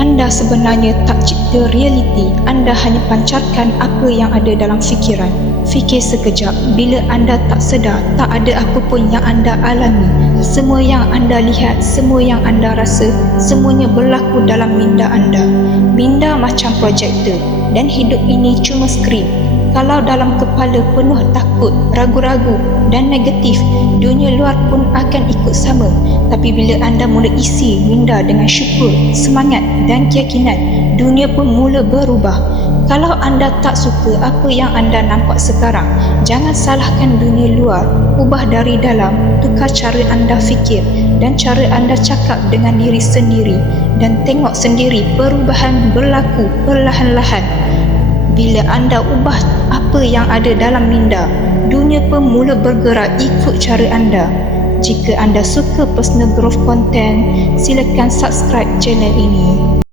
Anda sebenarnya tak cipta realiti, anda hanya pancarkan apa yang ada dalam fikiran. Fikir sekejap, bila anda tak sedar, tak ada apa pun yang anda alami. Semua yang anda lihat, semua yang anda rasa, semuanya berlaku dalam minda anda. Minda macam projektor, dan hidup ini cuma skrip. Kalau dalam kepala penuh takut, ragu-ragu dan negatif, dunia luar pun akan ikut sama. Tapi bila anda mula isi minda dengan syukur, semangat dan keyakinan, dunia pun mula berubah. Kalau anda tak suka apa yang anda nampak sekarang, jangan salahkan dunia luar. Ubah dari dalam, tukar cara anda fikir dan cara anda cakap dengan diri sendiri, dan tengok sendiri perubahan berlaku perlahan-lahan. Bila anda ubah apa yang ada dalam minda, dunia pun mula bergerak ikut cara anda. Jika anda suka personal growth content, silakan subscribe channel ini.